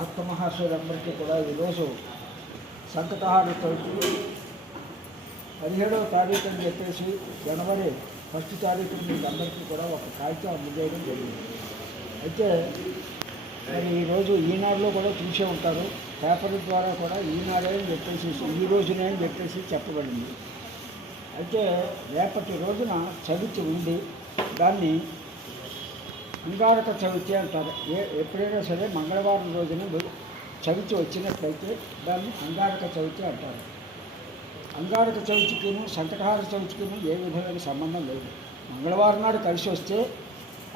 భక్త మహాశయులందరికీ కూడా ఈరోజు సంకటహార చవితి పదిహేడవ తారీఖు అని చెప్పేసి జనవరి ఫస్ట్ తారీఖు మీకు అందరికీ కూడా ఒక కాగితం అందజేయడం జరిగింది. అయితే మరి ఈరోజు ఈనాడులో కూడా చూసే ఉంటారు. పేపర్ ద్వారా కూడా ఈనాడే అని చెప్పేసి ఈ రోజునే అని చెప్పేసి చెప్పబడింది. అయితే రేపటి రోజున చవితి ఉంది దాన్ని అంగారక చవితి అంటారు. ఏ ఎప్పుడైనా సరే మంగళవారం రోజున చవితి వచ్చినట్లయితే దాన్ని అంగారక చవితి అంటారు. అంగారక చవితికిను సంకటహార చవితికిను ఏ విధమైన సంబంధం లేదు. మంగళవారం నాడు కలిసి వస్తే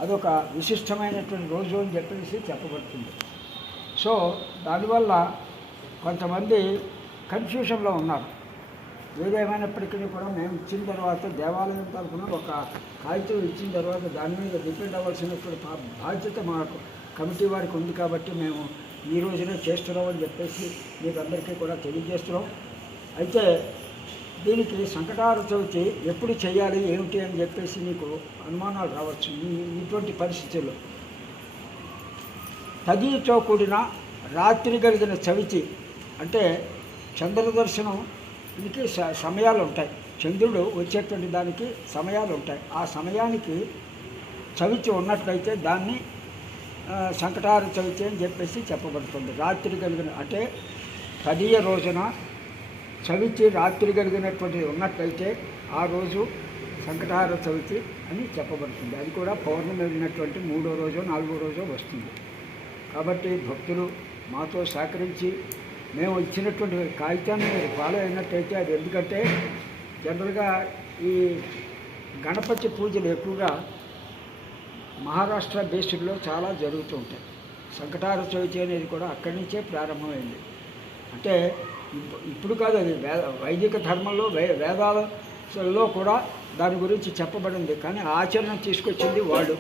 అదొక విశిష్టమైనటువంటి రోజు అని చెప్పేసి చెప్పబడుతుంది. సో దానివల్ల కొంతమంది కన్ఫ్యూషన్లో ఉన్నారు. ఏదేమైనప్పటికీ కూడా మేము ఇచ్చిన తర్వాత దేవాలయం తరఫున ఒక కాగితం ఇచ్చిన తర్వాత దాని మీద డిపెండ్ అవ్వాల్సినటువంటి బాధ్యత మాకు కమిటీ వారికి ఉంది కాబట్టి మేము ఈ రోజునే చేస్తున్నాం అని చెప్పేసి మీకు అందరికీ కూడా తెలియజేస్తున్నాం. అయితే దీనికి సంకటార చవితి ఎప్పుడు చేయాలి ఏమిటి అని చెప్పేసి మీకు అనుమానాలు రావచ్చు. ఇటువంటి పరిస్థితుల్లో తదితో కూడిన రాత్రి కలిగిన చవితి అంటే చంద్ర దీనికి స- సమయాలు ఉంటాయి చంద్రుడు వచ్చేటువంటి దానికి సమయాలు ఉంటాయి ఆ సమయానికి చవితి ఉన్నట్లయితే దాన్ని సంకటార చవితి అని చెప్పేసి చెప్పబడుతుంది. రాత్రి కలిగిన అంటే పదియ రోజున చవితి రాత్రి కలిగినటువంటి ఉన్నట్లయితే ఆ రోజు సంకటార చవితి అని చెప్పబడుతుంది. అది కూడా పౌర్ణమి వెళ్ళినటువంటి మూడో రోజు నాలుగో రోజు వస్తుంది. కాబట్టి భక్తులు మాతో సహకరించి మేము ఇచ్చినటువంటి కాగితాన్ని మీరు ఫాలో అయినట్టయితే అది ఎందుకంటే జనరల్గా ఈ గణపతి పూజలు ఎక్కువగా మహారాష్ట్ర బేస్డ్లో చాలా జరుగుతూ ఉంటాయి. సంకటార చవితి అనేది కూడా అక్కడి నుంచే ప్రారంభమైంది. అంటే ఇప్పుడు కాదు అది వేద వైదిక ధర్మంలో వే వేదాలలో కూడా దాని గురించి చెప్పబడింది. కానీ ఆచరణ తీసుకొచ్చింది వాళ్ళు.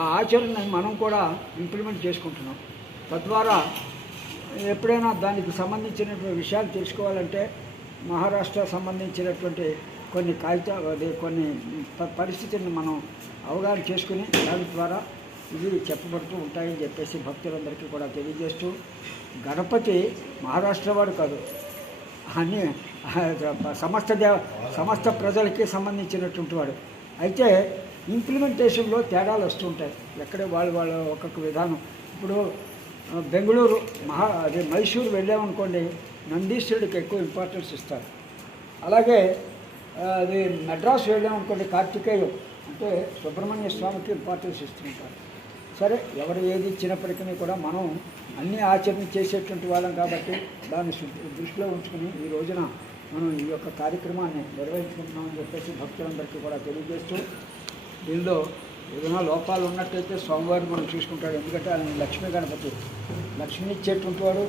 ఆ ఆచరణని మనం కూడా ఇంప్లిమెంట్ చేసుకుంటున్నాం. తద్వారా ఎప్పుడైనా దానికి సంబంధించినటువంటి విషయాలు తెలుసుకోవాలంటే మహారాష్ట్ర సంబంధించినటువంటి కొన్ని కాగితాలు అదే కొన్ని ప- పరిస్థితులను మనం అవగాహన చేసుకుని దాని ద్వారా ఇవి చెప్పబడుతూ ఉంటాయని చెప్పేసి భక్తులందరికీ కూడా తెలియజేస్తూ గణపతి మహారాష్ట్ర వాడు కాదు. అన్ని సమస్త దేవ సమస్త ప్రజలకి సంబంధించినటువంటి వాడు. అయితే ఇంప్లిమెంటేషన్లో తేడాలు వస్తుంటాయి ఎక్కడే వాళ్ళు వాళ్ళ ఒక్కొక్క విధానం. ఇప్పుడు బెంగళూరు మహా అదే మైసూరు వెళ్ళామనుకోండి నందీశ్వరుడికి ఎక్కువ ఇంపార్టెన్స్ ఇస్తారు. అలాగే అది మెడ్రాస్ వెళ్ళామనుకోండి కార్తికేయం అంటే సుబ్రహ్మణ్య స్వామికి ఇంపార్టెన్స్ ఇస్తుంటారు. సరే ఎవరు ఏది ఇచ్చినప్పటికీ కూడా మనం అన్నీ ఆచరణ చేసేటువంటి వాళ్ళం కాబట్టి దాన్ని దృష్టిలో ఉంచుకుని ఈ రోజున మనం ఈ యొక్క కార్యక్రమాన్ని నిర్వహించుకుంటున్నామని చెప్పేసి భక్తులందరికీ కూడా తెలియజేస్తూ దీనిలో ఏదైనా లోపాలు ఉన్నట్టయితే స్వామివారిని మనం చూసుకుంటాడు. ఎందుకంటే ఆయన లక్ష్మీ గణపతి. లక్ష్మి ఇచ్చేటువంటి వాడు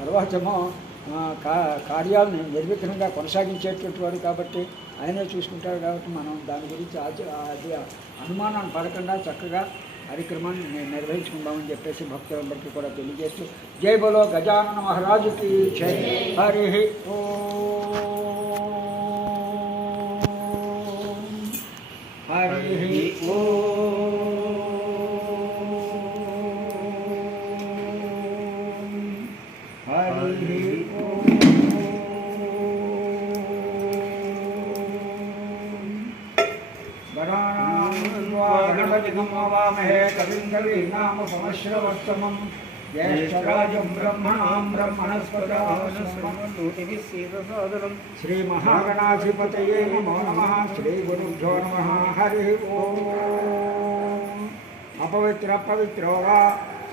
తర్వాత ఏమో కా కార్యాలను నిర్విఘ్నంగా కొనసాగించేటువంటి వాడు కాబట్టి ఆయనే చూసుకుంటాడు కాబట్టి మనం దాని గురించి అది అనుమానాన్ని పడకుండా చక్కగా కార్యక్రమాన్ని నేను నిర్వహించుకుందామని చెప్పేసి భక్తులందరికీ కూడా తెలియజేస్తూ జై బలో గజానన మహారాజుకి జై. హరి ఓ गणपतिगमवामहे कविं कवीनाम समश्रवत्तमं ज्येष्ठराजं ब्रह्मणां ब्रह्मणस्पदानस्मन्तुतिविसीदसादरं श्रीमहागणाधिपतये नमो नमः श्रीगुरुभ्यो नमः हरिः ओम् अपवित्रपवित्रो वा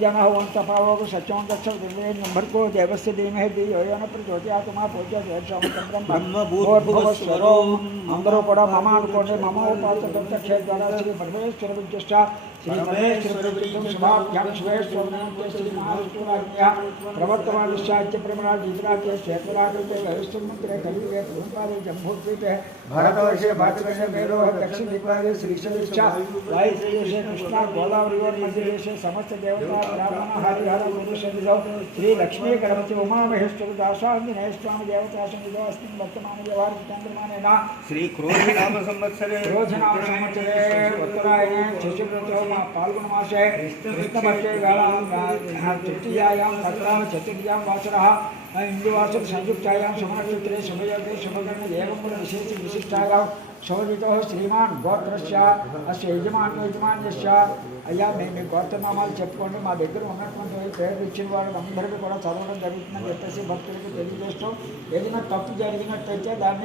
జన ఓం తపావోగు సత్యం దక్ష నంబర్కో దేవస్య ధీమహి ధియోన ప్రచోదయాత్మా పూజ్య బ్రహ్మభూర్భువస్వరం. అందరూ కూడా మమ అనుకోండి మమ ఉపాస దత్త క్షేత్ర శ్రీ పరమేశ్వర శుభేశ్వరం प्रवर्तमानुष्ठाच्य प्रमाणाधित्राच्य क्षेत्रवाकृते वैष्णवमन्त्रे कलियुगे प्रभुपादे जम्भूत्पीठे भारतवर्षे भारतवर्षे मेरोः दक्षिणदिग्वादे श्रीशदिश्च वायुदेशे कृष्णा गोलावरिवर्मध्यदेशे समस्तदेवता ब्राह्मणः हरिहर गुरुशनिधौ श्रीलक्ष्मी गणपति उमामहेश्वर दासान्ति नयस्वामि देवता सन्निधौ अस्मिन् वर्तमाने व्यवहारचन्द्रमानेन श्रीक्रोधनाम संवत्सरे। क्रोधनाम संवत्सरे उत्तरायणे शिशुव्रतौ పాల్గొన మాసే కృష్ణపక్షే తృతీయాయాం సకరామ చతుర్థ్యాం వాసుర ఇందువాసు సంయుక్తాయాం శుభనక్షత్రే శుభయోగే శుభకర్ణ ఏకముల విశేష విశిష్టాయాం. శోధితో శ్రీమాన్ గోత్రస్య అస్య యజమాన్ యజమాన్యస్య. అయ్యా మేము మీ గోత్రనామాలు చెప్పుకోండి. మా దగ్గర ఉన్నటువంటి పేర్లు ఇచ్చిన వాళ్ళు అందరికీ కూడా చదవడం జరుగుతుందని చెప్పేసి భక్తులకు తెలియజేస్తూ ఏదైనా తప్పు జరిగినట్టయితే దాన్ని